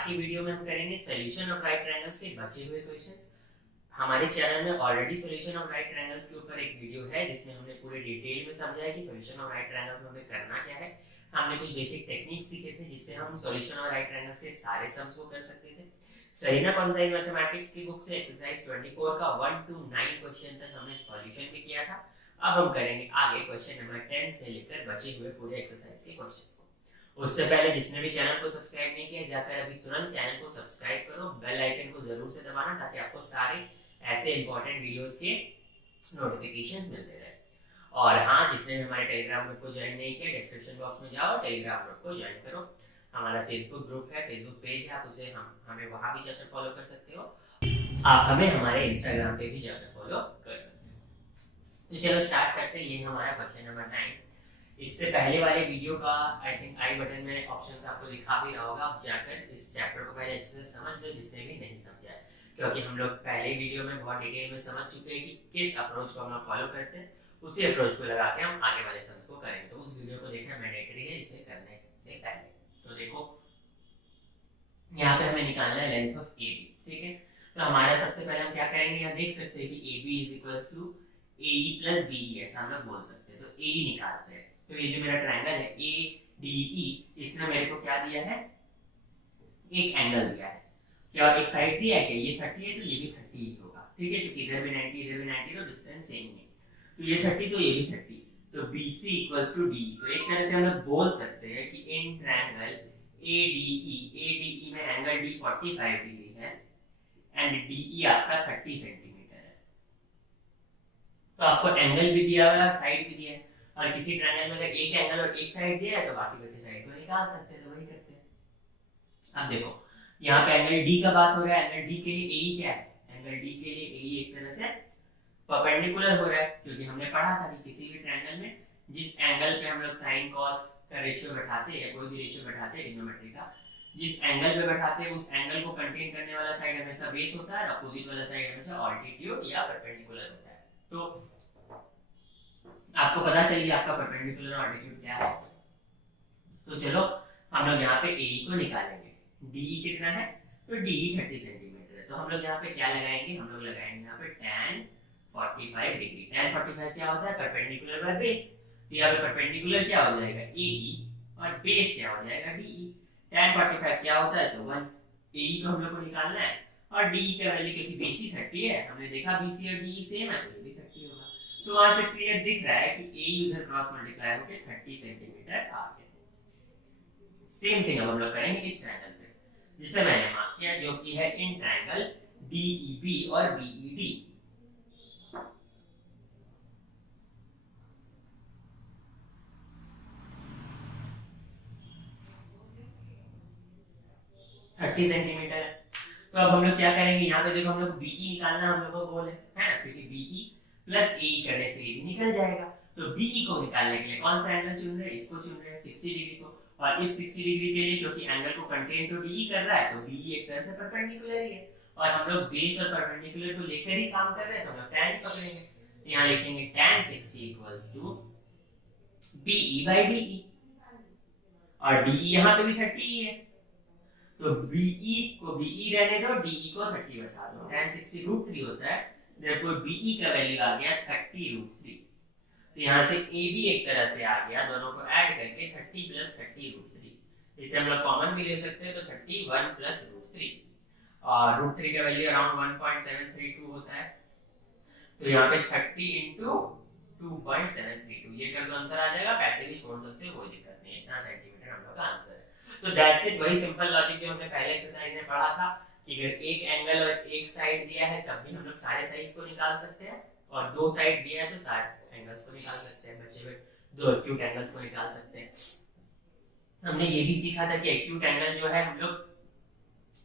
आज की वीडियो में हम करेंगे सॉल्यूशन ऑफ राइट ट्रायंगल्स के बचे हुए क्वेश्चंस। हमारे चैनल में already solution of right triangles के ऊपर एक वीडियो है जिसमें हमने पूरे डिटेल में समझा है कि सॉल्यूशन ऑफ राइट ट्रायंगल्स में हमें करना क्या है। हमने कुछ बेसिक टेक्निक सीखे थे जिससे हम सॉल्यूशन ऑफ राइट ट्रायंगल्स के सारे सम्स को कर सकते थे। सरीना कॉन्साइज मैथमेटिक्स की बुक से एक्सरसाइज 24 का 1 to 9 क्वेश्चन तक हमने सॉल्यूशन भी किया था। अब हम करेंगे आगे क्वेश्चन नंबर 10 से लेकर बचे हुए पूरे एक्सरसाइज के क्वेश्चंस को। उससे पहले जिसने भी चैनल को सब्सक्राइब नहीं किया जाकर अभी तुरंत चैनल को सब्सक्राइब करो, बेल आइकन को जरूर से दबाना ताकि आपको सारे ऐसे इंपॉर्टेंट वीडियोस के नोटिफिकेशंस मिलते रहे। और हाँ, जिसने भी हमारे टेलीग्राम ग्रुप को ज्वाइन नहीं किया डिस्क्रिप्शन बॉक्स में जाओ, टेलीग्राम ग्रुप को ज्वाइन करो। हमारा फेसबुक ग्रुप है, फेसबुक पेज है, आप उसे हमें वहां भी जाकर फॉलो कर सकते हो। आप हमें हमारे इंस्टाग्राम पे भी जाकर फॉलो कर सकते हो। तो चलो स्टार्ट करते हैं। ये हमारा क्वेश्चन नंबर 9। इससे पहले वाले वीडियो का आई थिंक आई बटन में ऑप्शंस आपको दिखा भी रहा होगा, आप जाकर इस चैप्टर को पहले अच्छे से समझ लो जिसने भी नहीं समझा है, क्योंकि हम लोग पहले वीडियो में बहुत डिटेल में समझ चुके हैं कि किस अप्रोच को हम लोग फॉलो करते हैं। उसी अप्रोच को लगा के हम आगे वाले सम्स को करेंगे। तो उस वीडियो को देखना मैंडेटरी है इसे करने से पहले। तो देखो यहाँ पे हमें निकालना है लेंथ ऑफ ए बी, ठीक है। तो हमारा सबसे पहले हम क्या करेंगे, यहाँ देख सकते हैं कि A B is equals to A E plus B E, ऐसा हम लोग बोल सकते हैं। तो ए ई निकालते हैं। तो ये जो मेरा ट्रायंगल है ए डी ई, इसने मेरे को क्या दिया है, एक एंगल दिया है। क्या एक साइड दिया है क्या, ये 30 है तो ये भी 30 ही होगा, ठीक है, क्योंकि इधर भी 90 इधर भी 90 तो डिस्टेंस सेम है। तो ये 30 तो ये भी 30, तो BC इक्वल्स टू डी। तो एक तरह से हम लोग बोल सकते हैं कि इन ट्रायंगल ADE में एंगल D 45 डिग्री है एंड DE आपका 30 सेंटीमीटर है। तो आपको एंगल भी दिया हुआ है, साइड भी दिया है, और किसी ट्रायंगल में अगर एक एंगल और एक साइड दिया है तो बाकी बचे साइड को निकाल सकते हैं। तो वही करते हैं। अब देखो यहाँ पे एंगल D का बात हो रहा है। एंगल D के लिए AE क्या है, एंगल D के लिए AE एक तरह से परपेंडिकुलर हो रहा है, क्योंकि हमने पढ़ा था कि किसी भी ट्रायंगल में जिस एंगल पे हम लोग साइन कॉस का रेशियो बैठाते हैं या कोई भी रेशियो बैठाते हैं ट्रिग्नोमेट्री का, जिस एंगल पे बैठाते हैं उस एंगल को कंटेन करने वाला साइड हमेशा बेस होता है और अपोजिट वाला साइड हमेशा ऑल्टीट्यूड या परपेंडिकुलर होता है। तो आपको पता चलिए आपका परपेंडिकुलर और ऑल्टीट्यूड क्या है। तो चलो हम लोग यहाँ पे AE को निकालेंगे। DE कितना है, तो DE 30 सेंटीमीटर है। तो हम लोग यहाँ पे क्या लगाएंगे, हम लोग लगाएंगे यहाँ पे tan 45 डिग्री। tan 45 क्या होता है, परपेंडिकुलर बाय बेस। तो यहाँ पे परपेंडिकुलर क्या हो जाएगा AE और बेस क्या हो जाएगा DE। tan 45 क्या होता है, तो 1। AE को हम लोग को निकालना है और DE का वैल्यू क्योंकि BC 30 है, हमने देखा BC और DE सेम है तो ये भी 30 होगा। तो वहां से क्लियर दिख रहा है कि AE उधर क्रॉस मल्टीप्लाई होकर 30 सेंटीमीटर आ गया। सेम थिंग हम लोग करेंगे इस ट्रायंगल पे जिसे मैंने मार्क किया, जो कि है इन ट्रायंगल DEB और BED। सेंटीमीटर है। तो अब हम लोग क्या करेंगे, यहाँ पे देखो हम लोग BE निकालना हम लोग को बोल है, क्योंकि BE प्लस AE करने से ये भी निकल जाएगा। तो BE को निकालने के लिए कौन सा एंगल चुन रहे हैं, इसको चुन रहे हैं 60 डिग्री को। और इस 60 डिग्री के लिए क्योंकि एंगल को कंटेन तो DE कर रहा है तो BE एक तरह से परपेंडिकुलर ही है, और हम लोग बेस और परपेंडिकुलर को लेकर ही काम कर रहे हैं तो हम लोग tan पकड़ेंगे। तो यहाँ लिखेंगे tan 60 equals to BE by DE, और DE यहाँ पे भी 30 ही है तो BE को BE रहने दो, DE को 30 बैठा दो। tan 60 √3 होता है, therefore BE का वैल्यू आ गया 30 √3। तो यहाँ से AB एक तरह से आ गया, दोनों को ऐड करके 30 + 30 √3। इसे हम लोग कॉमन भी ले सकते हैं तो 31 + √3, और √3 का वैल्यू अराउंड 1.732 होता है। तो यहाँ पे 30 × 2.732 ये कर दो, आंसर आ जाएगा। पैसे भी छोड़ सकते हो, कोई दिक्कत नहीं, इतना सेंटीमीटर हम लोग का आंसर है। तो दैट्स इट, वही सिंपल लॉजिक जो हमने पहले एक्सरसाइज में पढ़ा था कि अगर एक एंगल और एक साइड दिया है तब भी हम लोग सारे साइड्स को निकाल सकते हैं, और दो साइड दिया है तो सारे एंगल्स को निकाल सकते हैं, बचे हुए दो एक्यूट एंगल्स को निकाल सकते हैं। हमने ये भी सीखा था कि एक्यूट एंगल जो है हम लोग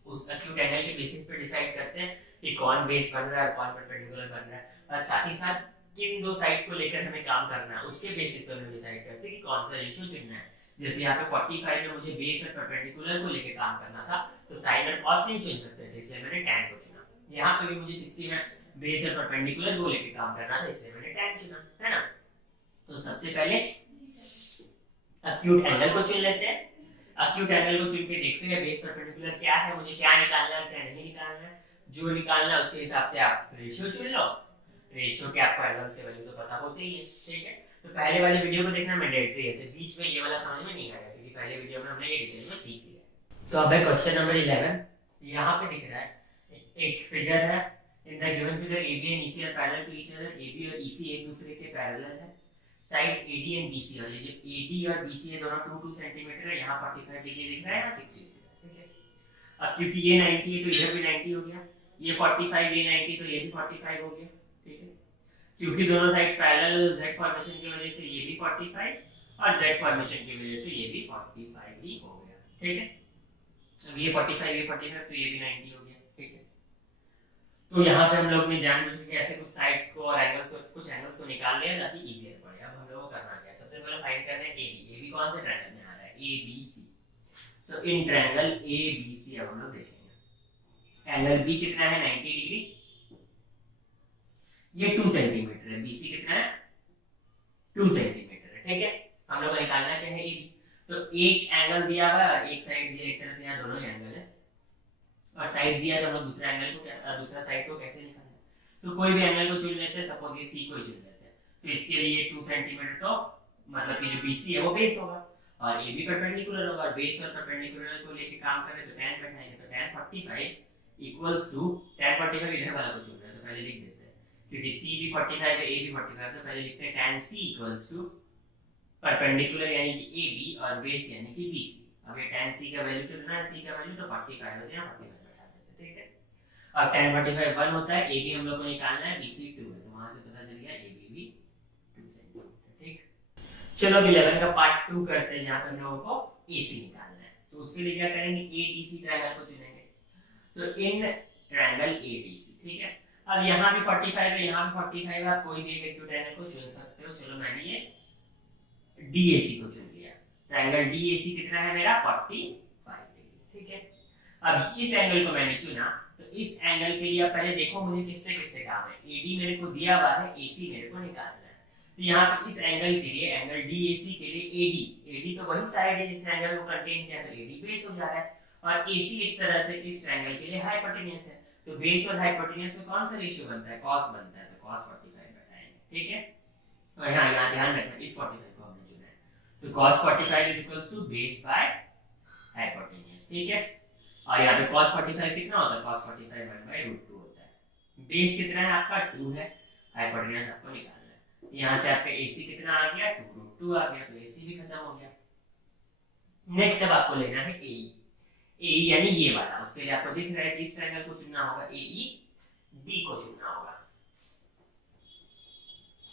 उस एक्यूट एंगल के बेसिस पे डिसाइड करते हैं कि कौन बेस बन रहा है और कौन परपेंडिकुलर बन रहा है, और साथ ही साथ किन दो साइड्स को लेकर हमें काम करना है उसके बेसिस पर हम डिसाइड करते हैं कि कौन सा रेशियो चुनना है। जैसे यहाँ पे 45 में मुझे बेस और परपेंडिकुलर को लेकर काम करना था तो साइन और कॉस नहीं चुन सकते थे, इसलिए मैंने tan को चुना। यहाँ पे भी मुझे 60 में बेस और परपेंडिकुलर को लेकर काम करना था, इसलिए मैंने tan चुना, है ना। तो सबसे पहले एक्यूट एंगल को चुन लेते हैं। एक्यूट एंगल को चुन के देखते हैं बेस परपेंडिकुलर क्या है, मुझे क्या निकालना है क्या नहीं निकालना है। जो निकालना है उसके हिसाब से आप रेशियो चुन लो। रेशियो के आपको एंगल्स के वैल्यू तो पता होते ही है, ठीक है। तो पहले वाली वीडियो को देखना मैंडेटरी है, ऐसे बीच में ये वाला समझ में नहीं आएगा क्योंकि पहले वीडियो में हमने ये डिटेल में सीख लिया। तो अब है क्वेश्चन नंबर 11। यहाँ पे दिख रहा है एक फिगर है। In the given figure AB and EC are parallel to each other। AB और EC एक दूसरे के पैरेलल है। साइड्स AD and BC, और ये जो AD और BC है दोनों 2 2 सेंटीमीटर है। यहाँ 45 डिग्री दिख रहा है, यहाँ 60 दिख रहा है, ठीक है। अब क्योंकि ये 90 है तो इधर भी 90 हो गया, ये 45 ये 90 तो ये भी 45 हो गया, ठीक है। क्योंकि दोनों साइड्स पैरेलल Z फॉर्मेशन की वजह से ये भी 45 और Z फॉर्मेशन की वजह से ये भी 45 ही हो गया, ठीक है। अब ये 45 ये 45 तो ये भी 90 हो गया, ठीक है। तो यहाँ पे हम लोग ने जानबूझ के ऐसे कुछ साइड्स को और एंगल्स को, कुछ एंगल्स को निकाल लिया ताकि इजीियर पड़े। अब हम लोगों को करना क्या है, सबसे पहले फाइंड करना है AB। AB कौन से ट्रायंगल में आ रहा है, ABC। तो इन ट्रायंगल ABC अब हम लोग देखेंगे। एंगल B कितना है 90 डिग्री, ये 2 सेंटीमीटर है। BC कितना है 2 सेंटीमीटर है, ठीक है। हम लोग को निकालना क्या है AB। तो एक एंगल दिया हुआ है और एक साइड दिया, एक तरह से यहाँ दोनों ही एंगल है और साइड दिया तो हम लोग दूसरा एंगल को दूसरा साइड को कैसे निकालना है। तो कोई भी एंगल को चुन लेते हैं, सपोज ये C को ही चुन लेते हैं। तो इसके लिए 2 सेंटीमीटर तो मतलब कि जो BC है वो बेस होगा और AB परपेंडिकुलर होगा, और बेस और परपेंडिकुलर को लेके काम करें तो tan बैठाएंगे। तो tan 45 इक्वल्स टू tan 45 इधर वाला को चुन रहे हैं तो पहले लिख देते हैं क्योंकि C भी 45 है A भी 45 तो पहले लिखते हैं tan C equals to perpendicular यानी कि AB और बेस यानी कि BC। अब ये tan C का वैल्यू कितना है, C का वैल्यू तो 45 हो गया, 45 बैठा देते हैं, ठीक है। अब tan 45 1 होता है, AB हम लोग को निकालना है, BC 2 है, तो वहां से पता चल गया AB भी 2 सेंटीमीटर, ठीक। चलो अब 11 का पार्ट 2 करते हैं जहां पे हम लोगों को AC निकालना है। तो उसके लिए क्या करेंगे, ADC ट्रायंगल को चुनेंगे। तो इन ट्रायंगल ADC, ठीक है। अब यहाँ भी 45 है, यहाँ भी 45 है, आप कोई भी एक एक्यूट एंगल को चुन सकते हो। चलो मैंने ये DAC को चुन लिया। ट्रायंगल DAC कितना है मेरा 45 डिग्री, ठीक है। अब इस एंगल को मैंने चुना, तो इस एंगल के लिए पहले देखो मुझे किससे किससे काम है। AD मेरे को दिया हुआ है, AC मेरे को निकालना है। तो यहाँ पे इस एंगल के लिए, एंगल DAC के लिए AD तो वही साइड है जिस एंगल को कंटेन किया, तो AD बेस हो जा रहा है और AC एक तरह से इस ट्रायंगल के लिए हाइपोटेन्यूज है। तो बेस और हाइपोटेन्यूज में कौन सा रेशियो बनता है, cos बनता है, तो cos 45 बताएंगे, ठीक है। और यहाँ ध्यान रखना इस 45 को हमने चुना है, तो cos 45 is equals to base by hypotenuse, ठीक है। और यहाँ पे cos 45 कितना होता है, cos 45 1/√2 होता है। बेस कितना है आपका 2 है, हाइपोटेन्यूज आपको निकालना है। तो यहाँ से आपका AC कितना आ गया 2√2 आ गया, तो AC भी खत्म हो गया। नेक्स्ट अब आपको लेना है AE यानी ये वाला। उसके लिए आपको दिख रहा है कि इस ट्रायंगल को चुनना होगा, AED को चुनना होगा।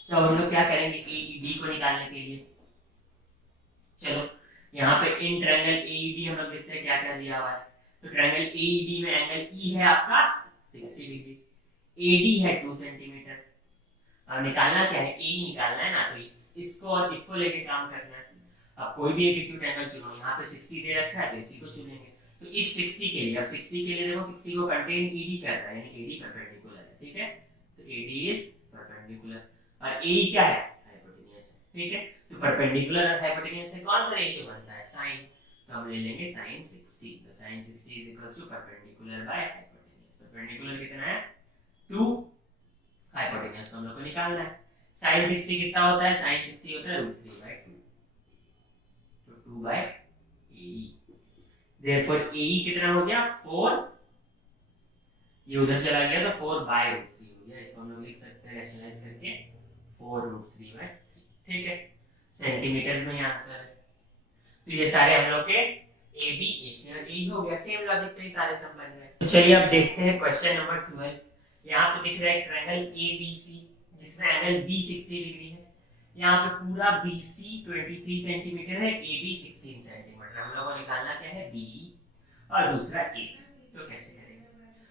तो हम लोग क्या करेंगे AED को निकालने के लिए, चलो यहाँ पे इन ट्रायंगल AED हम लोग देखते हैं क्या क्या दिया हुआ है। तो ट्रायंगल AED में एंगल E है आपका 60 डिग्री, AD है 2 सेंटीमीटर। अब निकालना क्या है, AE निकालना है ना, तो इसको और इसको लेके काम करना है। अब कोई भी एक एक्यूट एंगल चुनो, यहाँ पे 60 दे रखा है तो इसी को चुनेंगे। तो इस 60 के लिए, अब 60 के लिए देखो 60 को कंटेन ED कर रहा है यानी AD परपेंडिकुलर है, ठीक है। तो AD इज परपेंडिकुलर और AE क्या है, हाइपोटेन्यूज है, ठीक है। तो परपेंडिकुलर और हाइपोटेन्यूज से कौन सा रेशियो बनता है, साइन। तो हम ले लेंगे sin 60। तो sin 60 is equal to perpendicular by hypotenuse. Perpendicular कितना है 2, हाइपोटेन्यूज तो हम लोग को निकालना है। sin 60 कितना होता है, sin 60 होता है √3/2, तो 2/AE। therefore AE कितना हो गया 4, ये उधर चला गया तो 4/√3 हो गया। इसको हम लोग लिख सकते हैं रैशनलाइज करके 4√3/3, ठीक है। सेंटीमीटर्स में आंसर है। तो ये सारे हम लोग के AB AC और AE हो गया। सेम लॉजिक पे सारे सम बन गए। तो चलिए अब देखते हैं क्वेश्चन नंबर 12। यहाँ पे दिख रहा है ट्रायंगल ABC जिसमें एंगल B 60 डिग्री है। यहाँ पे पूरा BC 23 सेंटीमीटर है, AB 16 सेंटीमीटर। हम लोगों को निकालना क्या है, BE और दूसरा AC। तो कैसे करेंगे,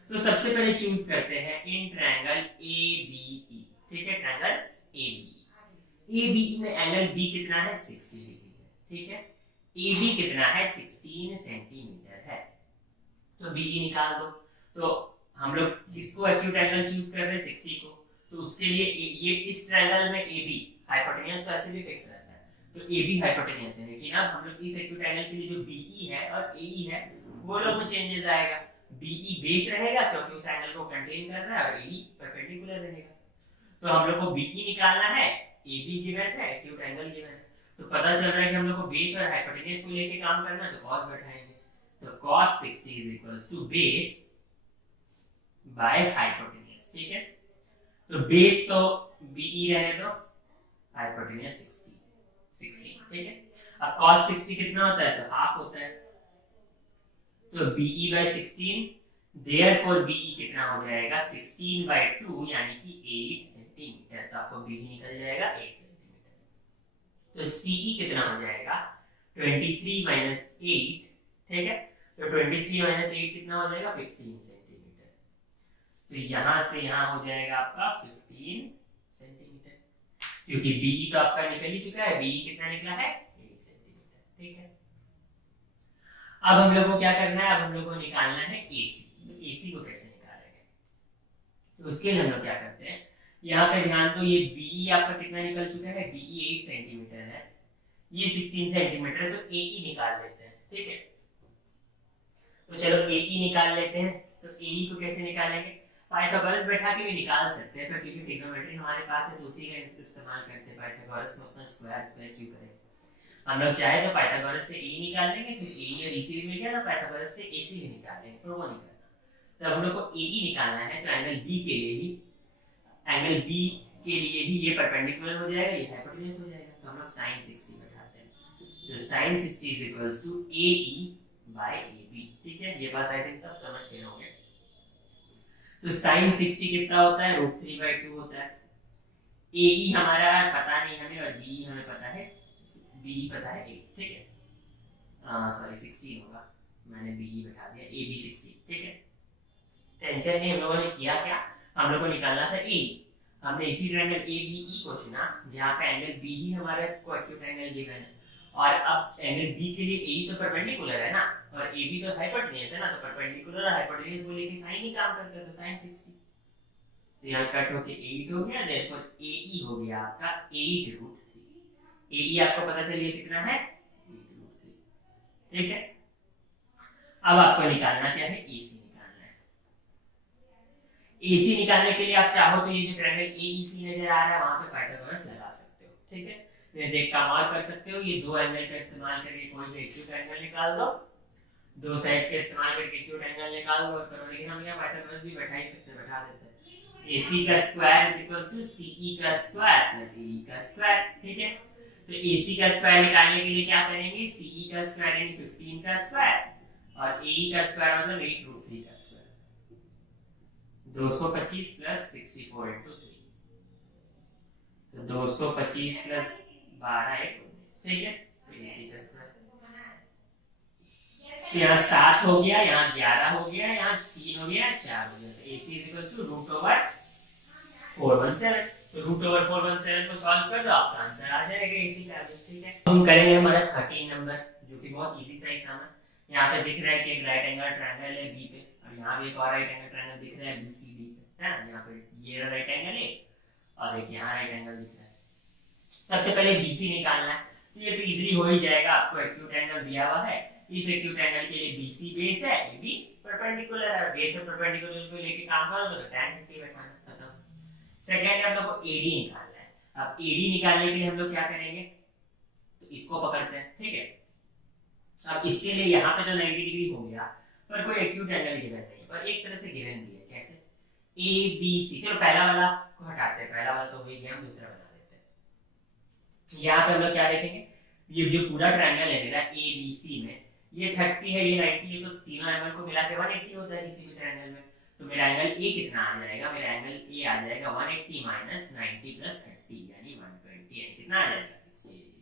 तो सबसे पहले चूज करते हैं इन ट्रायंगल ABE, ठीक है। ट्रायंगल ABE में एंगल B कितना है 60 डिग्री है, ठीक है। AB कितना है 16 सेंटीमीटर है, तो BE निकाल दो। तो हम लोग किसको एक्यूट एंगल चूज कर रहे हैं 60 को, तो उसके लिए ये इस ट्रायंगल में AB हाइपोटेन्यूज तो ऐसे भी फिक्स रहता है, तो ए बी हाइपोटेनियस है, लेकिन अब हम लोग इस एक्यूट एंगल के लिए जो बीई है और एई है वो लोग में चेंजेस आएगा। बीई बेस रहेगा क्योंकि उस एंगल को कंटेन कर रहा है, और एई परपेंडिकुलर रहेगा। तो हम लोग को बीई निकालना है, एबी गिवन है, एक्यूट एंगल गिवन है। तो पता चल रहा है कि हम लोग को बेस और हाइपोटेनियस को लेके काम करना है, तो cos बैठाएंगे। तो cos 60 is equals to base by hypotenuse, ठीक है। तो बेस तो बीई रहने दो, हाइपोटेनियस 60, ठीक है। अब cos 60 कितना होता है, तो हाफ होता है। तो BE by 16, therefore BE कितना हो जाएगा 16 by 2 यानी कि 8 सेंटीमीटर। तो आपको BE निकल जाएगा 8 सेंटीमीटर। तो CE कितना हो जाएगा 23 minus 8, ठीक है। तो 23 minus 8 कितना हो जाएगा 15 सेंटीमीटर। तो यहां से यहां हो जाएगा आपका 15 सेंटीमीटर, क्योंकि BE तो आपका निकल ही चुका है। BE कितना निकला है 8 सेंटीमीटर, ठीक है। अब हम लोग को क्या करना है, अब हम लोग को निकालना है AC। तो AC को कैसे निकालेंगे, तो उसके लिए हम लोग क्या करते हैं, यहाँ पे ध्यान दो, ये BE आपका कितना निकल चुका है, BE 8 सेंटीमीटर है, ये 16 सेंटीमीटर है, तो AE निकाल लेते हैं, ठीक है। तो चलो AE निकाल लेते हैं। तो AE को कैसे निकालेंगे, पाइथागोरस बैठा के भी निकाल सकते हैं, पर क्योंकि ट्रिग्नोमेट्री हमारे पास है तो उसी का इस्तेमाल करते हैं। पाइथागोरस में उतना स्क्वायर क्यों करें, हम लोग चाहे तो पाइथागोरस से ए निकाल लेंगे, फिर ए और ईसी भी मिल गया तो पाइथागोरस से एसी भी निकाल लेंगे, पर वो नहीं करना। तो हम लोग को एई निकालना है, तो एंगल बी के लिए ही, एंगल बी के लिए ही ये परपेंडिकुलर हो जाएगा, ये हाइपोटेन्यूज हो जाएगा। तो हम लोग sin 60 बैठाते हैं। तो sin 60 is equals to AE by AB, ठीक है। ये बात आई थिंक सब समझ गए होंगे। तो sin 60 कितना होता है, √3/2 होता है। AE हमारा पता नहीं हमें, और BE हमें पता है, BE पता है 8, ठीक है। सॉरी 16 होगा, मैंने BE बैठा दिया, AB 60, ठीक है। टेंशन नहीं, हम लोगों ने किया क्या, हम लोग को निकालना था AE। हमने इसी ट्रायंगल ABE को चुना जहां पे एंगल B ही हमारे को एक्यूट एंगल गिवन है, और अब एंगल B के लिए AE तो परपेंडिकुलर है ना, और AB तो हाइपोटेन्यूज है ना, तो परपेंडिकुलर और हाइपोटेन्यूज को लेके साइन ही काम करता है, तो sin 60। तो यहाँ कट होके 8 हो गया, देयरफॉर AE हो गया आपका 8√3। AE आपको पता चलिए कितना है 8√3, ठीक है। अब आपको निकालना क्या है, AC निकालना है। AC निकालने के लिए आप चाहो तो ये जो ट्रायंगल AEC नजर आ रहा है वहां पे पाइथागोरस लगा सकते हो, ठीक है। फिर एक काम और कर सकते हो, ये दो एंगल का इस्तेमाल करके कोई भी एक्यूट एंगल निकाल दो, दो साइड का इस्तेमाल करके एक्यूट एंगल निकाल दो और करो। लेकिन हम यहाँ पाइथागोरस भी बैठा ही सकते हैं, बैठा देते हैं। AC का square is equals to CE का स्क्वायर प्लस AE का स्क्वायर, ठीक है। तो AC का स्क्वायर निकालने के लिए क्या करेंगे, CE का स्क्वायर यानी 15 का स्क्वायर, और AE का स्क्वायर मतलब 8√3 का स्क्वायर। 225 प्लस 64 into 3, तो 225 प्लस 12 1 19, ठीक है। तो AC का स्क्वायर यहाँ 7 हो गया, यहाँ 11 हो गया, यहाँ 3 हो गया, 4 हो गया। तो AC इज इक्वल टू √417। तो √417 को सॉल्व कर दो, आपका आंसर आ जाएगा AC का, ठीक है। हम करेंगे हमारा 13 नंबर, जो कि बहुत इजी सा एग्जाम है। यहाँ पे दिख रहा है कि एक राइट एंगल ट्रायंगल है B पे, और यहाँ भी एक और राइट एंगल ट्रायंगल दिख रहा है BCD पे, है ना। यहाँ पे ये राइट एंगल है और एक यहाँ राइट एंगल दिख रहा है। सबसे पहले BC निकालना है, तो ये तो इजीली हो ही जाएगा। आपको एक्यूट एंगल दिया हुआ है, इस एक्यूट एंगल के लिए BC बेस है, AB परपेंडिकुलर है, बेस और परपेंडिकुलर को लेके काम करो तो tan 50 बैठाना खत्म। सेकंड हम लोग को AD निकालना है। अब AD निकालने के लिए हम लोग क्या करेंगे, तो इसको पकड़ते हैं, ठीक है। अब इसके लिए यहाँ पे तो 90 डिग्री हो गया, पर कोई एक्यूट एंगल गिवन नहीं, पर एक तरह से गिवन भी है। कैसे, ABC, चलो पहला वाला को हटाते हैं, पहला वाला तो हो ही गया, हम दूसरा बना देते हैं। यहाँ पे हम लोग क्या देखेंगे, ये जो पूरा ट्रायंगल है मेरा ABC में, ये 30 है, ये 90 है, तो तीनों एंगल को मिला के 180 होता है किसी भी ट्रायंगल में। तो मेरा एंगल A कितना आ जाएगा, मेरा एंगल A आ जाएगा 180 माइनस 90 प्लस 30 यानी 120, यानी कितना आ जाएगा 60 डिग्री।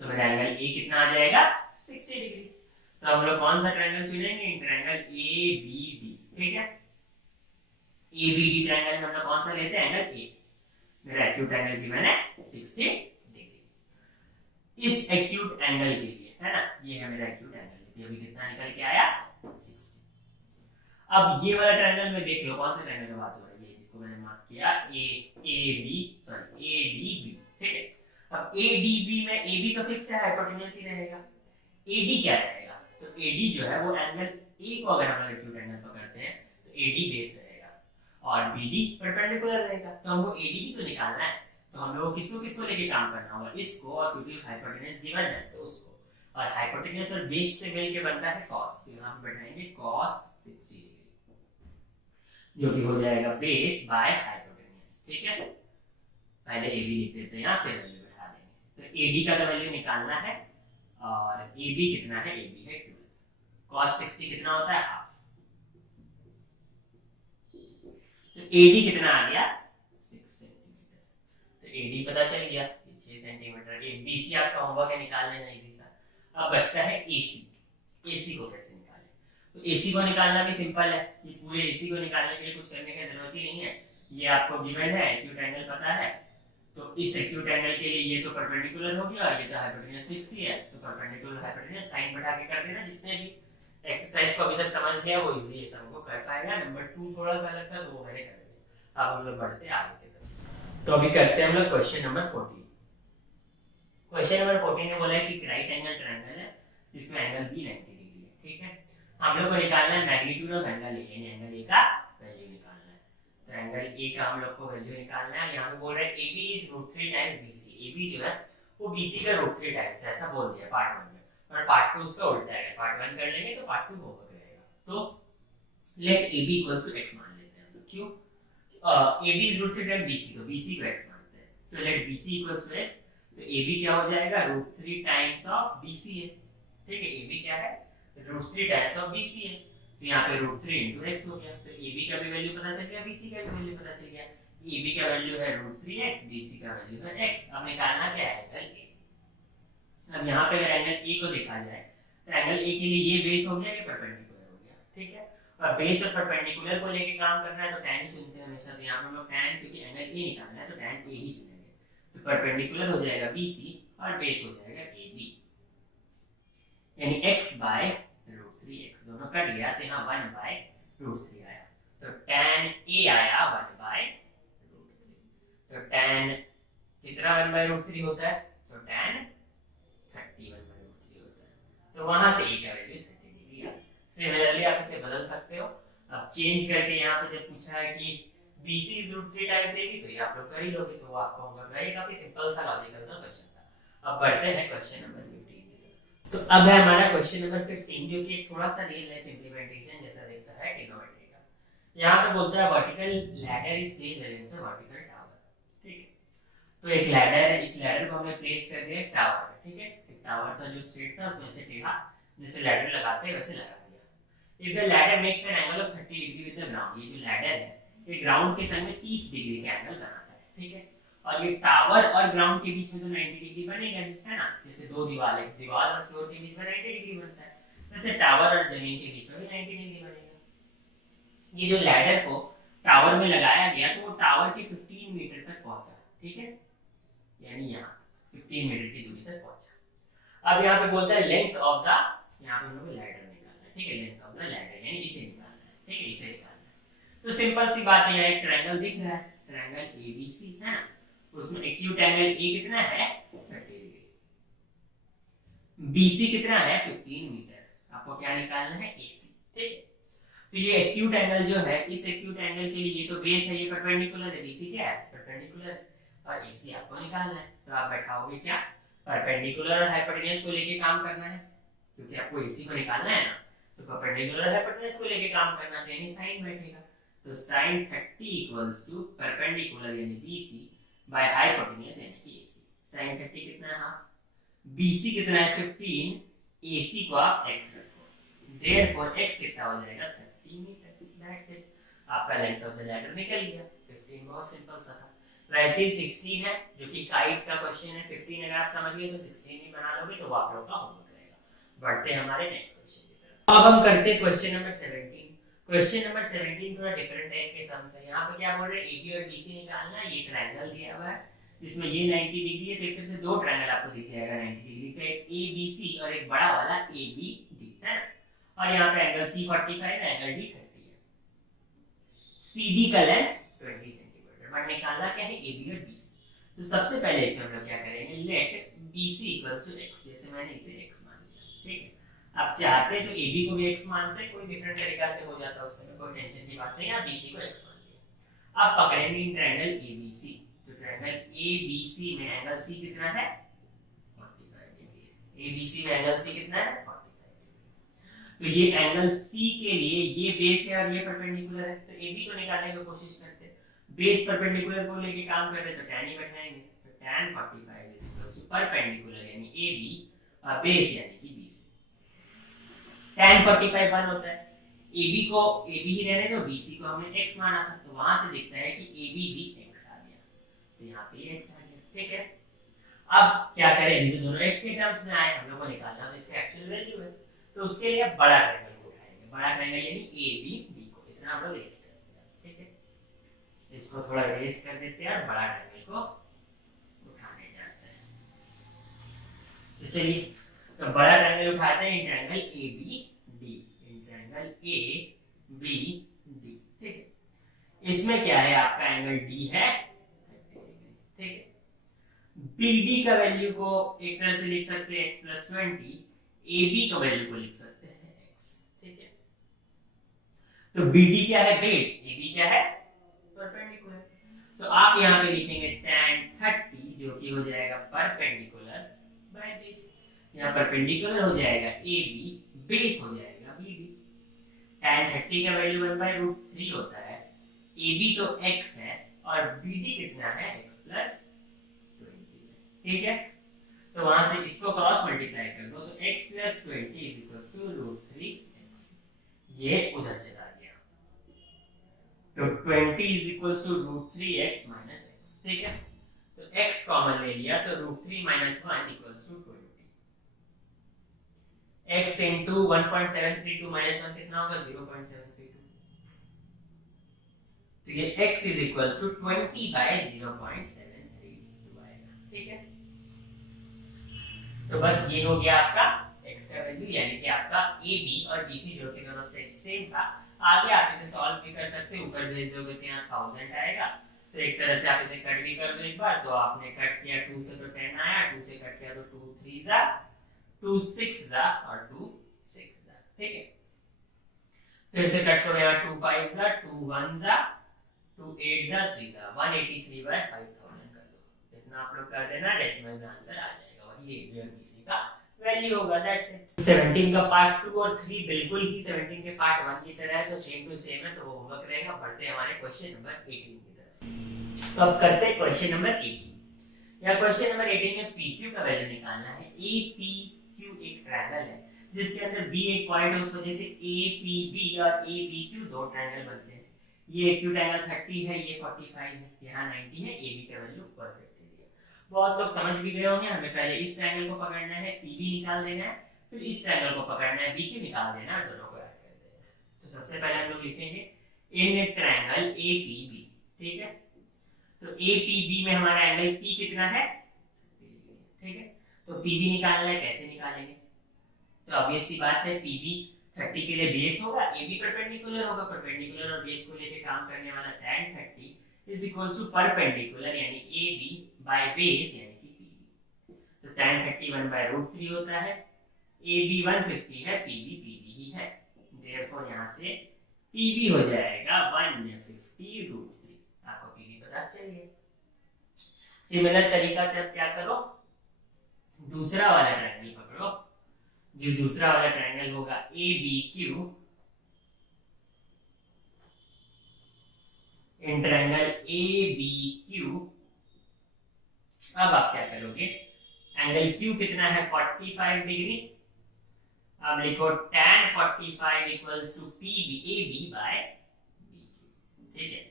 तो मेरा एंगल A कितना आ जाएगा 60 डिग्री। तो हम लोग कौन सा ट्रायंगल चुनेंगे, ट्रायंगल ABD, ठीक है। ABD ट्रायंगल में हम लोग कौन सा लेते हैं, एंगल A। मेरा एक्यूट एंगल गिवन है 60 डिग्री। इस एक्यूट एंगल के लिए, है ना, ये है मेरा एक्यूट एंगल, अभी कितना निकल के आया 60। अब ये वाला ट्रायंगल में देख लो कौन सा ट्रायंगल की बात हो रही है, जिसको मैंने मार्क किया ADB, ठीक है। अब ADB में AB तो फिक्स है, हाइपोटेन्यूज ही रहेगा। AD क्या रहेगा, तो AD जो है वो एंगल A को अगर हम लोग एक्यूट एंगल पकड़ते हैं तो AD बेस रहेगा और BD परपेंडिकुलर रहेगा। तो हमको AD ही तो निकालना है, तो हम लोग किसको किसको लेके काम करना होगा, इसको, और क्योंकि हाइपोटेन्यूज गिवन है तो उसको, और हाइपोटेन्यूज और बेस से मिलके बनता है cos, तो यहाँ पे बैठाएंगे cos 60 डिग्री, जो कि हो जाएगा बेस बाय हाइपोटेन्यूज। ठीक है, पहले AB लिख देते हैं यहाँ, फिर वैल्यू बैठा देंगे। तो AD का तो वैल्यू निकालना है, और AB कितना है, AB है 12, cos 60 कितना होता है, हाफ। तो AD कितना आ गया, 6 सेंटीमीटर। तो AD पता चल गया 6 सेंटीमीटर। BC आपका होमवर्क है, निकाल लेना इजी सा। अब बचता है AC। AC को कैसे निकालें, तो AC को निकालना भी सिंपल है। ये पूरे AC को निकालने के लिए कुछ करने की जरूरत ही नहीं है, ये आपको गिवन है, एक्यूट एंगल पता है। तो इस एक्यूट एंगल के लिए ये तो परपेंडिकुलर हो गया, और ये तो हाइपोटेन्यूज 6 ही है, तो परपेंडिकुलर हाइपोटेन्यूज साइन बैठा के कर देना। जिसने भी एक्सरसाइज को अभी तक समझ लिया वो इजीली ये सब को कर पाएगा। नंबर 2 थोड़ा सा लगता है तो वो मैंने कर दिया। अब हम लोग बढ़ते हैं आगे की तरफ। तो अभी करते हैं हम लोग क्वेश्चन नंबर 14। क्वेश्चन नंबर 14 में बोला है कि राइट एंगल ट्रायंगल है जिसमें एंगल बी 90 डिग्री है। ठीक है, हम लोग को निकालना है मैग्नीट्यूड ऑफ एंगल ए, यानी एंगल ए का वैल्यू निकालना है। तो एंगल ए का हम लोग को वैल्यू निकालना है। यहाँ पे बोल रहा है AB is √3 times BC। AB जो है वो BC का √3 टाइम्स, ऐसा बोल दिया पार्ट 1 में, और पार्ट 2 उसका उल्टा है। पार्ट 1 कर लेंगे तो पार्ट 2 होमवर्क रहेगा। तो let AB equals to x मान लेते हैं हम लोग। क्यों, AB is √3 टाइम्स BC, तो BC को x मानते हैं। तो let BC equals to x, तो AB क्या हो जाएगा, √3 टाइम्स ऑफ BC है। ठीक है, AB क्या है, √3 टाइम्स ऑफ BC है, तो यहाँ पे √3 into x हो गया। तो AB का भी वैल्यू पता चल गया, BC का भी वैल्यू पता चल गया। AB का वैल्यू है √3x, BC का वैल्यू है x। अब निकालना क्या है, एंगल A। अब यहाँ पे अगर एंगल A को देखा जाए तो एंगल A के लिए ये बेस हो गया, ये परपेंडिकुलर हो गया। ठीक है, और बेस और परपेंडिकुलर को लेके काम करना है तो tan ही चुनते हैं हमेशा। तो यहाँ पे हम लोग tan, क्योंकि एंगल A निकालना है तो tan A ही चुनेंगे। तो परपेंडिकुलर हो जाएगा BC और बेस हो जाएगा AB, यानी x बाय √3x, दोनों कट गया तो यहाँ 1 बाय √3 आया। तो tan A आया 1 बाय √3। तो tan कितना 1 बाय √3 होता है, तो tan 30 1 बाय √3 होता है। तो वहां से A का वैल्यू 30 डिग्री आया। सिमिलरली आप इसे बदल सकते हो। अब चेंज करके यहाँ पे जब पूछा है कि BC is √3 टाइम्स AB, तो ये आप लोग कर ही लोगे, तो वो आपका होमवर्क रहेगा। काफी सिंपल सा लॉजिकल सा क्वेश्चन था। अब बढ़ते हैं क्वेश्चन नंबर 15 की तरफ। तो अब है हमारा क्वेश्चन नंबर 15, जो कि एक थोड़ा सा रियल लाइफ इंप्लीमेंटेशन जैसा दिखता है ट्रिग्नोमेट्री का। यहाँ पे बोलता है vertical ladder is placed against a vertical tower. ठीक है, तो एक लैडर है, इस लैडर को हमने प्लेस कर दिया टावर में। ठीक है, एक टावर था जो स्ट्रेट था, उसमें से टेढ़ा जैसे लैडर लगाते हैं वैसे लगा दिया। If the ladder makes an angle of 30 degree with the ground, ये जो लैडर है ये ग्राउंड के संग में 30 डिग्री का एंगल बनाता है। ठीक है, और ये टावर और ग्राउंड के बीच में तो 90 डिग्री बनेगा ही, है ना। जैसे दो दीवार है, दीवार और फ्लोर के बीच में 90 डिग्री बनता है, वैसे टावर और जमीन के बीच में भी 90 डिग्री बनेगा। ये जो लैडर को टावर में लगाया गया तो वो टावर के 15 मीटर तक पहुंचा। ठीक है, यानी यहाँ 15 मीटर की दूरी तक पहुंचा। अब यहाँ पे बोलता है लेंथ ऑफ द, यहाँ पे हम लोग लैडर निकालना है। ठीक है, लेंथ ऑफ द लैडर यानी इसे निकालना है। ठीक है, इसे निकालना है। तो सिंपल सी बात है, यहाँ एक ट्रायंगल दिख रहा है, ट्रायंगल ABC है ना, उसमें एक्यूट एंगल A कितना है, 30 डिग्री, BC कितना है 15 मीटर। आपको क्या निकालना है, AC। ठीक है, तो ये एक्यूट एंगल जो है, इस एक्यूट एंगल के लिए ये तो बेस है, ये परपेंडिकुलर है, BC क्या है, परपेंडिकुलर, और AC आपको निकालना है। तो आप बैठाओगे क्या, परपेंडिकुलर और हाइपोटेन्यूज को लेके काम करना है, क्योंकि आपको AC को निकालना है ना, तो परपेंडिकुलर हाइपोटेन्यूज को लेके काम करना है, यानी साइन बैठेगा। तो sin 30 इक्वल्स टू परपेंडिकुलर यानी BC बाय हाइपोटेन्यूज यानी कि AC। sin 30 कितना है, हाफ, BC कितना है 15, AC को आप x रखो, देयरफॉर x कितना हो जाएगा 30 मीटर। दैट्स इट, आपका लेंथ ऑफ द लैडर निकल गया। 15 बहुत सिंपल सा था। वैसे ही 16 है जो कि काइट का क्वेश्चन है, 15 अगर आप समझ गए तो 16 भी बना लोगे, तो वो आप लोग का होमवर्क रहेगा। बढ़ते हैं हमारे नेक्स्ट क्वेश्चन की तरफ। अब हम करते हैं क्वेश्चन नंबर 17। क्वेश्चन नंबर 17 थोड़ा डिफरेंट टाइप के सम्स है। यहाँ पे क्या बोल रहे हैं, AB और BC निकालना है। ये ट्रायंगल दिया हुआ है जिसमें ये 90 डिग्री है, तो एक तरह से दो ट्रायंगल आपको दिख जाएगा 90 डिग्री का, एक ABC और एक बड़ा वाला ABD है। और यहाँ पे एंगल C45 है, एंगल D30 है। CD का लेंथ 20 सेंटीमीटर, बट निकालना क्या है AB और BC। तो सबसे पहले इसमें हम लोग क्या करेंगे, let BC equals to x, जैसे मैंने इसे x मान लिया, ठीक है। आप चाहते हैं तो AB को भी x मानते हैं, कोई डिफरेंट तरीका से हो जाता है, उससे कोई टेंशन की बात नहीं है। आप BC को x मान लिया। अब पकड़ेंगे ट्रायंगल ABC, तो ट्रायंगल ABC में एंगल C कितना है, 45 डिग्री है। ABC में एंगल C कितना है, 45 डिग्री। तो ये एंगल C के लिए ये बेस है और ये परपेंडिकुलर है, तो AB को निकालने की कोशिश करते हैं। बेस परपेंडिकुलर को लेके काम कर रहे हैं तो tan ही बैठाएंगे, तो tan 45 परपेंडिकुलर यानी AB बेस यानी कि BC। tan 45 1 होता है, AB को AB ही रहने दो, BC को हमने x माना था, तो वहां से दिखता है कि AB भी x आ गया, तो यहाँ पे x आ गया, ठीक है। अब क्या करें, अभी तो दोनों x के टर्म्स में आए, हम लोग को निकालना तो इसका एक्चुअल वैल्यू है, तो उसके लिए अब बड़ा ट्रायंगल को उठाएंगे, बड़ा ट्रायंगल यानी ABD को, इतना हम लोग रेस करते हैं, ठीक है। इसको थोड़ा रेस कर देते हैं और बड़ा ट्रायंगल को उठाने जाते हैं। तो चलिए, तो बड़ा ट्रायंगल उठाते हैं, ट्रायंगल ABD, ट्रायंगल ABD, ठीक है। इसमें क्या है, आपका एंगल D है 30 डिग्री, ठीक है। BD का वैल्यू को एक तरह से लिख सकते हैं x + 20, AB का वैल्यू को लिख सकते हैं x, ठीक है। तो BD क्या है, बेस, AB क्या है, परपेंडिकुलर। तो आप यहाँ पे लिखेंगे tan 30, जो कि हो जाएगा परपेंडिकुलर बाय बेस, यहाँ परपेंडिकुलर हो जाएगा AB, बेस हो जाएगा BD। tan 30 का वैल्यू 1/√3 होता है, AB तो x है और BD कितना है, x + 20 है, ठीक है। तो वहां से इसको क्रॉस मल्टीप्लाई कर दो, तो x + 20 = √3x, ये उधर चला गया, तो 20 √3x - x, ठीक है। तो x कॉमन ले लिया, तो √3 - 1 = 20, x into 1.732 minus 1 कितना होगा, 0.732, तो ये x is equals to 20 by 0.732 आएगा, ठीक है। तो बस ये हो गया आपका x का वैल्यू, यानी कि आपका AB और BC जो कि दोनों सेम था। आगे आप इसे सॉल्व भी कर सकते हैं, ऊपर भेज दोगे तो यहाँ 1000 आएगा, तो एक तरह से आप इसे कट भी कर दो एक बार, तो आपने कट किया 2 से तो 10 आया, 2 से कट किया तो 2 3 जा 2 6 जा और 2 6 जा, ठीक है। फिर से कट करो, यहाँ 2 5 जा 2 1 जा 2 8 जा 3 जा 183/5000 कर दो, इतना आप लोग कर देना, डेसिमल में आंसर आ जाएगा, वही AB और BC का वैल्यू होगा, दैट्स इट। 17 का पार्ट 2 और 3 बिल्कुल ही 17 के पार्ट 1 की तरह है, तो सेम टू सेम है, तो वो होमवर्क रहेगा। बढ़ते हैं हमारे क्वेश्चन नंबर 18 की तरफ। तो अब करते हैं क्वेश्चन नंबर 18। या क्वेश्चन नंबर 18 में PQ का वैल्यू निकालना है। APQ एक ट्रायंगल है जिसके अंदर B एक पॉइंट है, उस वजह से APB और ABQ दो ट्रायंगल बनते हैं। ये एक्यूट एंगल 30 है, ये 45 है, यहाँ 90 है, AB का वैल्यू ऊपर 50 दिया। बहुत लोग समझ भी गए होंगे, हमें पहले इस ट्रायंगल को पकड़ना है, PB निकाल देना है, फिर इस ट्रायंगल को पकड़ना है, BQ निकाल देना है, दोनों को ऐड कर देना है। तो सबसे पहले हम लोग लिखेंगे इन ट्रायंगल APB, ठीक है। तो APB में हमारा एंगल P कितना है, ठीक है। तो PB निकालना है, कैसे निकालेंगे, तो ऑब्वियस सी बात है, PB 30 के लिए बेस होगा, AB परपेंडिकुलर होगा, परपेंडिकुलर और बेस को लेके काम करने वाला tan 30 = परपेंडिकुलर यानी AB बाय बेस यानी कि PB। तो tan 30 1/√3 होता है, AB 150 है, PB ही है, देयरफॉर यहां से PB हो जाएगा 150√3। आपको PB पता चाहिए। सिमिलर तरीका से अब क्या करो, दूसरा वाला ट्रायंगल पकड़ो, जो दूसरा वाला ट्रायंगल होगा ABQ, इन ट्रायंगल ABQ अब आप क्या करोगे, एंगल Q कितना है 45 डिग्री, अब लिखो tan 45 equals to PB AB by BQ, ठीक है।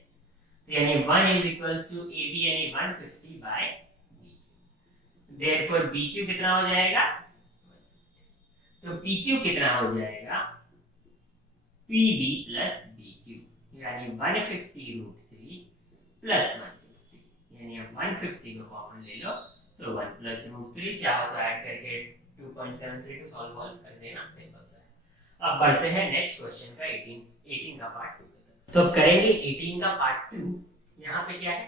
यानी 1 इज इक्वल्स टू AB यानी 150 बाय BQ, देयरफॉर BQ कितना हो जाएगा, तो PQ कितना हो जाएगा PB प्लस BQ, यानी 150√3 प्लस 150, यानी अब 150 को कॉमन ले लो तो 1 प्लस √3, चाहो तो ऐड करके 2.732 सॉल्व कर देना, सिंपल सा है। अब बढ़ते हैं नेक्स्ट क्वेश्चन का 18 का पार्ट 2 की तरफ। तो अब करेंगे 18 का पार्ट 2। यहाँ पे क्या है,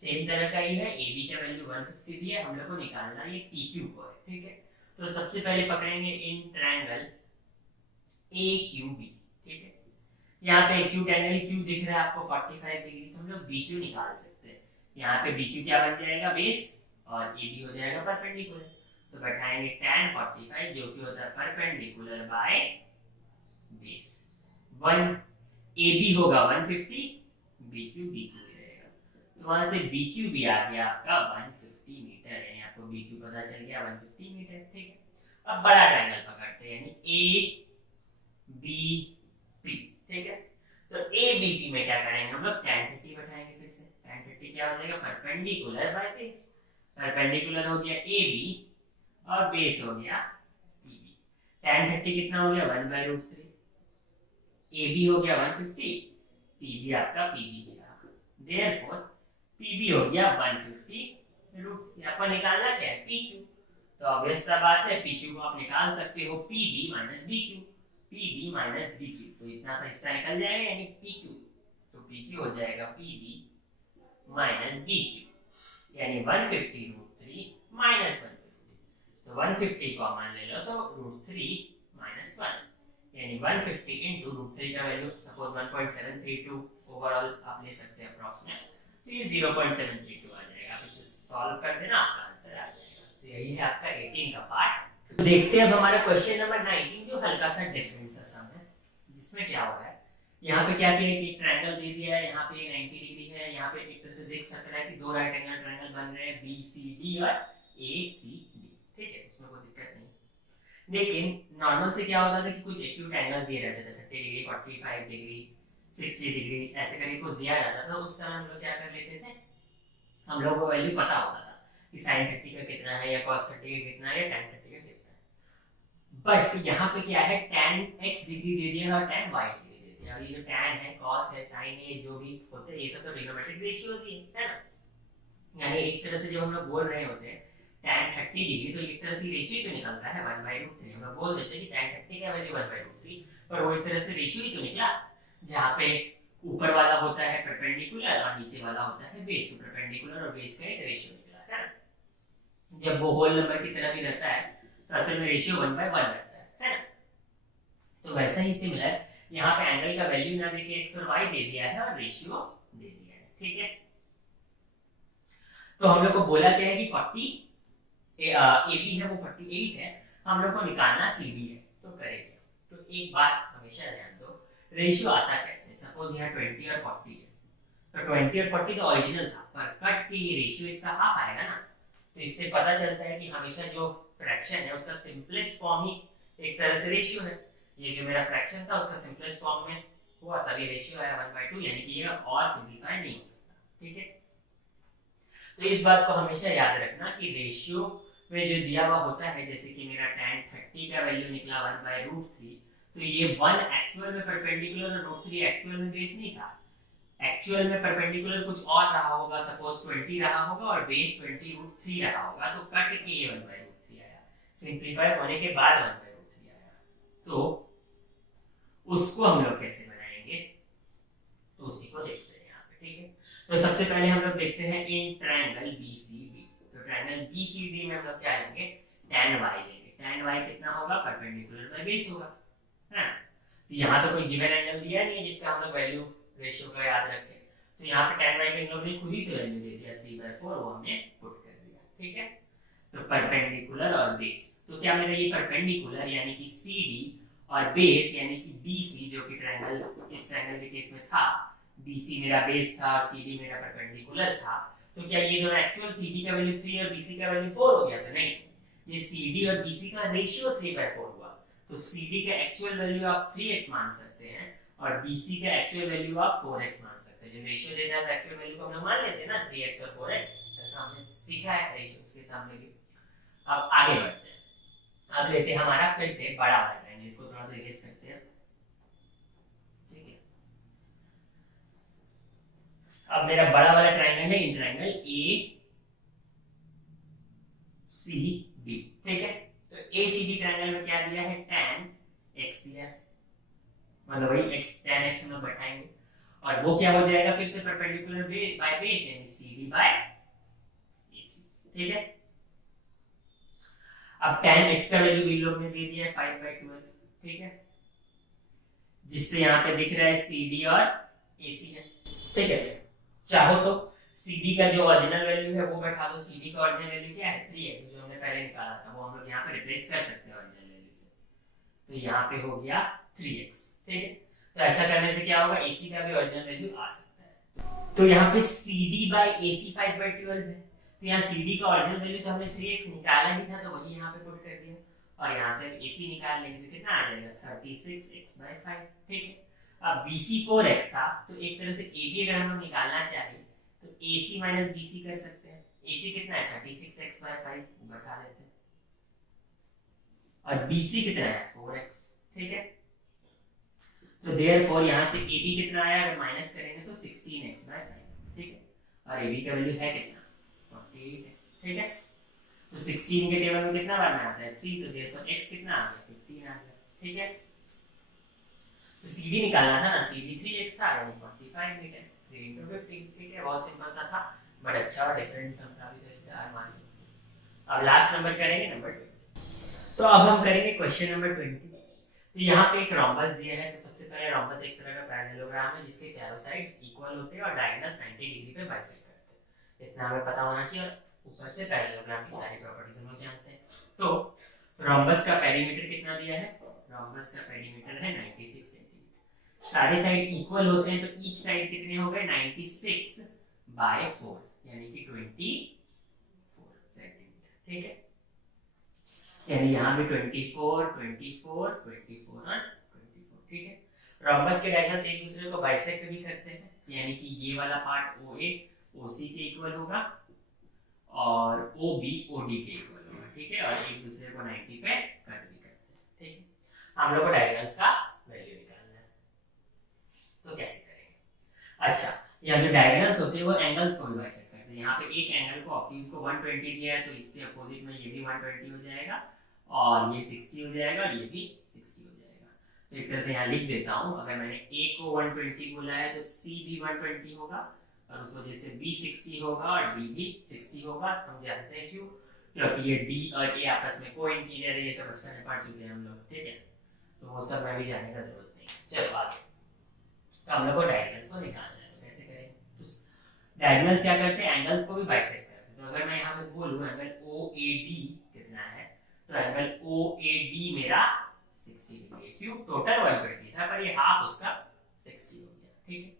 सेम तरह का ही है, ए बी का वैल्यू 150 दिया है, हम लोग को निकालना ये पी क्यू को है, ठीक है। तो सबसे पहले पकड़ेंगे in triangle A Q B, ठीक है। यहाँ पे एक्यूट एंगल क्यू दिख रहा है आपको 45 डिग्री, तो हम लोग बी क्यू निकाल सकते हैं। यहाँ पे बी क्यू क्या बन जाएगा, बेस, और ए बी हो जाएगा परपेंडिकुलर। तो बैठाएंगे tan 45 जो कि होता है perpendicular by base. 1 A B होगा 150, बी क्यू रहेगा। तो वहां से बी क्यू भी आ गया आपका 150 मीटर, यानी आपको बी क्यू पता चल गया 150 मीटर, ठीक है। अब बड़ा ट्रायंगल पकड़ते हैं, यानी ए बी पी, ठीक है। तो ए बी पी में क्या करेंगे हम लोग, tan 30 बैठाएंगे फिर से। tan 30 क्या हो जाएगा, परपेंडिकुलर बाय बेस। परपेंडिकुलर हो गया ए बी और बेस हो गया पी बी। tan 30 कितना हो गया, 1/√3। ए बी हो गया 150, पी बी आपका पी बी गया, देयरफॉर पी बी हो गया 150√3। आपको निकालना क्या है, पी क्यू। तो ऑब्वियस सा बात है, पी क्यू को आप निकाल सकते हो P B minus B Q, P B minus B Q. तो इतना सा हिस्सा निकल जाएगा, यानी पी क्यू। तो पी क्यू हो जाएगा P B minus B Q, यानी 150√3 माइनस 150। तो 150 को मान ले लो, तो √3 माइनस 1, यानी 150 इंटू √3 का वैल्यू सपोज 1.732 ओवरऑल आप ले सकते हैं अप्रॉक्सिमेट। तो ये 0.732 आ जाएगा। आप इसे सॉल्व कर देना, आपका आंसर आ जाएगा। तो यही है आपका 18 का पार्ट। तो देखते हैं अब हमारा क्वेश्चन नंबर 19, जो हल्का सा डिफरेंट सा सम है। जिसमें क्या हो रहा है, यहाँ पे क्या किया कि एक ट्रायंगल दे दिया है, यहाँ पे 90 डिग्री है, यहाँ पे एक तरह से देख सकते हैं कि दो राइट एंगल ट्रायंगल बन रहे हैं बी सी डी और ए सी डी, ठीक है, उसमें कोई दिक्कत नहीं। लेकिन नॉर्मल से क्या होता था कि कुछ एक्यूट एंगल्स दिए रहते थे, 30 डिग्री 45 डिग्री 60 डिग्री ऐसे करके कुछ दिया जाता था। उस समय हम लोग क्या कर लेते थे, हम लोगों को वैल्यू पता होता था कि sin 30 का कितना है, या cos 30 का कितना है, या tan 30 का कितना है। बट यहाँ पे क्या है, tan x डिग्री दे दिया और tan y डिग्री दे दिया। अब ये जो tan है, cos है, sin है, जो भी होते हैं ये सब तो ट्रिग्नोमेट्रिक रेशियोज ही है ना। यानी एक तरह से जब हम लोग बोल रहे होते हैं tan 30 डिग्री, तो एक तरह से रेशियो तो निकलता है 1/√3। हम लोग बोल देते हैं कि tan 30 का वैल्यू 1/√3, पर वो एक तरह से रेशियो ही तो निकला, जहाँ पे ऊपर वाला होता है परपेंडिकुलर और नीचे वाला होता है बेस। तो परपेंडिकुलर और बेस का एक रेशियो निकला है ना। जब वो होल नंबर की तरह भी रहता है तो असल में रेशियो 1/1 रहता है ना। तो वैसा ही सिमिलर यहाँ पे एंगल का वैल्यू ना देके x और y दे दिया है और रेशियो दे दिया है, ठीक है। तो हम लोग को बोला क्या है कि 40 AB है वो 48 है, हम लोग को निकालना CD है। तो करेंगे, तो एक बात हमेशा ध्यान दो, रेशियो आता कैसे। सपोज यहाँ 20 और 40 है, तो 20 और 40 तो ओरिजिनल था, पर कट के ये रेशियो इसका हाफ आएगा ना। तो इससे पता चलता है कि हमेशा जो फ्रैक्शन है उसका सिंपलेस्ट फॉर्म ही एक तरह से रेशियो है। ये जो मेरा फ्रैक्शन था उसका सिंपलेस्ट फॉर्म में हुआ, तब ये रेशियो आया 1/2, यानी कि ये और सिंपलीफाई नहीं हो सकता, ठीक है। तो इस बात को हमेशा याद रखना कि रेशियो में जो दिया हुआ होता है, जैसे कि मेरा tan 30 का वैल्यू निकला 1/√3, तो ये 1 एक्चुअल में परपेंडिकुलर और √3 एक्चुअल में बेस नहीं था। एक्चुअल में परपेंडिकुलर कुछ और रहा होगा, सपोज 20 रहा होगा और बेस 20√3 रहा होगा, तो कट के ये 1/√3 आया, सिंपलीफाई होने के बाद 1/√3 आया। तो उसको हम लोग कैसे बनाएंगे, तो उसी को देखते हैं यहाँ पे, ठीक है। तो सबसे पहले हम लोग देखते हैं इन ट्रायंगल BCD। तो ट्रायंगल BCD में हम लोग क्या लेंगे, tan y लेंगे। tan y कितना होगा, परपेंडिकुलर बाय बेस होगा, है ना। तो यहाँ तो कोई गिवन एंगल दिया नहीं है जिसका हम लोग वैल्यू रेशियो का याद रखें। तो यहाँ पे tan y के हम लोग ने खुद ही से वैल्यू दे दिया 3/4, वो हमने पुट कर दिया, ठीक है। तो परपेंडिकुलर और बेस, तो क्या मेरा ये परपेंडिकुलर यानी कि CD और बेस यानी कि BC, जो कि ट्रायंगल इस ट्रायंगल के केस में था, BC मेरा बेस था और CD मेरा परपेंडिकुलर था। तो क्या ये जो एक्चुअल CD का वैल्यू 3 और BC का वैल्यू 4 हो गया? तो नहीं, ये CD और BC का रेशियो 3/4 हुआ। तो CD का एक्चुअल वैल्यू आप 3x मान सकते हैं और BC का एक्चुअल वैल्यू आप 4x मान सकते हैं। जब रेशियो देता है तो एक्चुअल वैल्यू को हम लोग मान लेते हैं ना, 3x और 4x, ऐसा हमने सीखा है रेशियोज के सामने भी। अब आगे बढ़ते हैं, अब लेते हैं हमारा फिर से बड़ा वाला ट्रायंगल, इसको थोड़ा सा इरेज करते हैं, ठीक है। अब मेरा बड़ा वाला ट्रायंगल है इन ट्रायंगल ACD, ठीक है। तो ACD ट्रायंगल में क्या दिया है, tan x दिया है, मतलब वही x tan x हम लोग बैठाएंगे। और वो क्या हो जाएगा फिर से परपेंडिकुलर बाय बेस यानी CD बाय AC। ठीक है, अब tan x का वैल्यू भी लोग ने दे दिया है 5/12। ठीक है, जिससे यहाँ पे दिख रहा है CD और AC है। ठीक है, चाहो तो CD का जो ओरिजिनल वैल्यू है वो बैठा दो। CD का ओरिजिनल वैल्यू क्या है 3 है, जो हमने पहले निकाला था, वो हम लोग यहाँ पे रिप्लेस कर सकते हैं ओरिजिनल वैल्यू से। तो यहाँ पे हो गया 3x। ठीक है, तो ऐसा करने से क्या होगा, AC का भी ओरिजिनल वैल्यू आ सकता है। तो यहाँ पे CD बाय AC 5/12 है, तो यहाँ CD का ओरिजिनल वैल्यू तो हमने 3x निकाला ही था, तो वही यहाँ पे पुट कर दिया। और यहाँ से AC निकाल लेंगे तो कितना आ जाएगा 36x/5। ठीक है, अब BC 4x था, तो एक तरह से AB अगर हम लोग निकालना चाहे तो AC माइनस BC कर सकते हैं। AC कितना है 36x/5, बढ़ा देते हैं, और BC कितना है 4x। ठीक है, तो देयरफॉर यहाँ से AB कितना आया, अगर माइनस करेंगे तो 16x/5। ठीक है, और AB का वैल्यू है कितना 48 है। ठीक है, तो 16 के टेबल में कितना बार में आता है 3, तो देयरफॉर x कितना आ गया 15 आ गया। ठीक है, तो CD निकालना था ना, CD 3x था यानी 45 मीटर, 3 into 15। ठीक है, बहुत सिंपल सा था, बट अच्छा डिफरेंस सम था भी, तो इसका आर मान सकते हैं। अब लास्ट नंबर करेंगे नंबर 20। तो अब हम करेंगे क्वेश्चन नंबर 20। तो यहाँ पे एक रोम्बस दिया है, तो सबसे पहले रोम्बस एक तरह का पैरेललोग्राम है जिसके चारों साइड्स इक्वल होते हैं और डायगोनल्स 90 डिग्री पे बाइसेक्ट करते हैं। इतना हमें पता होना चाहिए, और ऊपर से पैरेललोग्राम की सारी प्रॉपर्टीज हम लोग जानते हैं। तो रोम्बस का पेरीमीटर कितना दिया है, रोम्बस का पेरीमीटर है 96 सेंटीमीटर। सारे साइड इक्वल होते हैं, तो ईच साइड कितने हो गए 96/4 यानी कि 24 सेंटीमीटर। ठीक है, यानी यहाँ पे 24, 24, 24 और 24। ठीक है, रोम्बस के डायगोनल्स एक दूसरे को बाइसेक्ट भी करते हैं, यानी कि ये वाला पार्ट OA OC के इक्वल होगा और OB OD के इक्वल होगा। ठीक है, और एक दूसरे को 90 पे कट भी करते हैं। ठीक है, हम लोग को डायगोनल्स का वैल्यू निकालना है, तो कैसे करेंगे। अच्छा, यहाँ जो डायगोनल्स होते हैं वो एंगल्स को भी बाइसेक्ट करते हैं। यहाँ पे एक एंगल को ऑब्ट्यूज को 120 दिया है, तो इसके अपोजिट में ये भी 120 हो जाएगा, और ये 60 हो जाएगा, और ये भी 60 हो जाएगा। तो एक तरह से यहाँ लिख देता हूँ, अगर मैंने A को 120 बोला है तो C भी 120 होगा, और उस वजह से B 60 होगा और D भी 60 होगा। हम जानते हैं क्यों, क्योंकि ये D और A आपस में को इंटीरियर है, ये सब बचपन में पढ़ चुके हैं हम लोग। ठीक है, तो वो सब में भी जाने का जरूरत नहीं। चलो आगे, तो हम लोग को डायगोनल्स को निकालना है, तो कैसे करेंगे। तो डायगोनल्स क्या करते हैं, एंगल्स को भी बाइसेक्ट करते हैं। तो अगर मैं यहाँ पे बोलूँ एंगल OAD कितना है, तो एंगल OAD मेरा 60 डिग्री है। क्यों, टोटल 120 था, पर ये हाफ उसका 60 हो गया। ठीक है,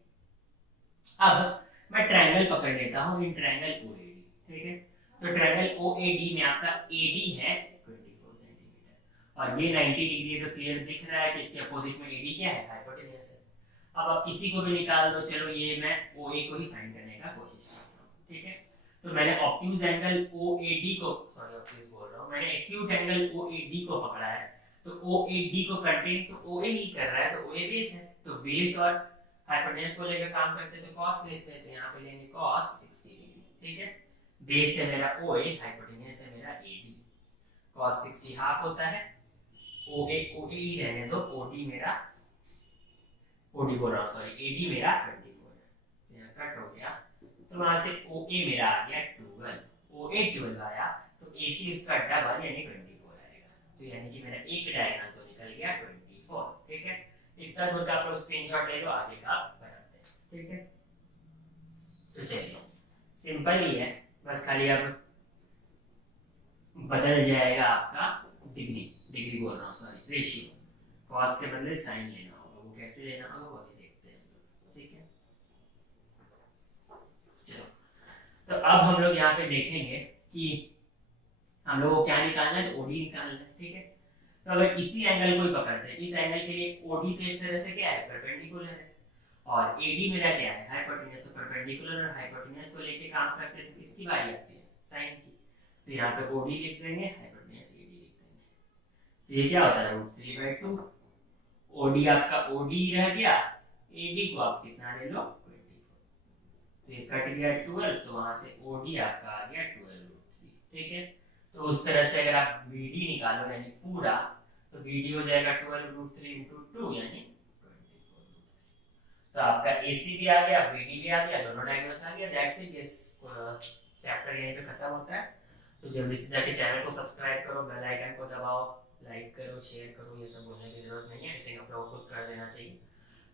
अब मैं ट्रायंगल पकड़ लेता हूँ, इन ट्रायंगल OAD। ठीक है, तो ट्रायंगल OAD में आपका AD है 24 सेंटीमीटर, और ये 90 डिग्री है, तो क्लियर दिख रहा है कि इसके अपोजिट में AD क्या है, हाइपोटेन्यूज है। अब आप किसी को भी निकाल दो, चलो ये मैं OA को ही फाइंड करने का कोशिश करता हूँ। ठीक है, तो मैंने ऑब्ट्यूज एंगल OAD को, सॉरी ऑब्ट्यूज बोल रहा हूँ, मैंने एक्यूट एंगल OAD को पकड़ा है, तो OAD को कंटेन तो OA ही कर रहा है, तो OA बेस है, तो बेस और हाइपोटेन्यूज को लेकर काम करते हैं, तो cos लेते हैं, तो यहाँ पे लेंगे cos 60 डिग्री। ठीक है, बेस है मेरा OA, हाइपोटेन्यूज है मेरा AD, cos 60 हाफ होता है, OA ही रहने दो, OD मेरा OD बोल रहा हूँ, सॉरी AD मेरा 24 है, यहाँ कट हो गया, तो वहां से OA मेरा आ गया 12, OA 12 आया, तो AC उसका डबल यानी 24 आएगा, तो यानी कि मेरा एक डायगोनल तो निकल गया 24। ठीक है, इतना दूर का आप लोग स्क्रीनशॉट ले लो, आगे का बनाते हैं। ठीक है, तो चलिए सिंपल ही है, बस खाली अब बदल जाएगा आपका डिग्री बोल रहा हूँ, सॉरी रेशियो, कॉस के बदले साइन लेना होगा, वो कैसे लेना होगा वो भी देखते हैं। ठीक है, चलो, तो अब हम लोग यहाँ पे देखेंगे कि हम लोग को क्या निकालना है, तो ओडी निकालना है। ठीक है, तो अगर इसी एंगल को ही पकड़ते हैं, इस एंगल के लिए ओडी तो एक तरह से क्या है, परपेंडिकुलर है, और एडी मेरा क्या है, हाइपोटेन्यूज। तो परपेंडिकुलर और हाइपोटेन्यूज को लेके काम करते हैं, तो किसकी बारी आती है, साइन की। तो यहाँ पे ओडी लिख देंगे, हाइपोटेन्यूज एडी लिख देंगे, तो ये क्या होता है √3/2। ओडी आपका ओडी रह गया, एडी को आप कितना ले लो 24, तो ये कट गया 12, तो वहां से ओडी आपका आ गया 12√3। ठीक है, तो उस तरह से अगर आप बीडी निकालो यानी पूरा, तो बीडी हो जाएगा 12√3 × 2 यानी 24√3। तो आपका AC भी आ गया, BD भी आ गया, दोनों डायग्नोस आ गया। दैट्स इट, ये चैप्टर यहीं पे खत्म होता है। तो जल्दी से जाके चैनल को सब्सक्राइब करो, बेल आइकन को दबाओ, लाइक करो, शेयर करो, ये सब बोलने की जरूरत नहीं है, आई थिंक आप लोगों को खुद कर देना चाहिए।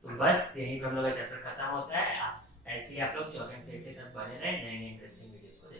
तो बस यहीं पे हम लोग का चैप्टर खत्म होता है। ऐसे ही आप लोग चौथे सेट के साथ बने रहे नए नए इंटरेस्टिंग वीडियोस को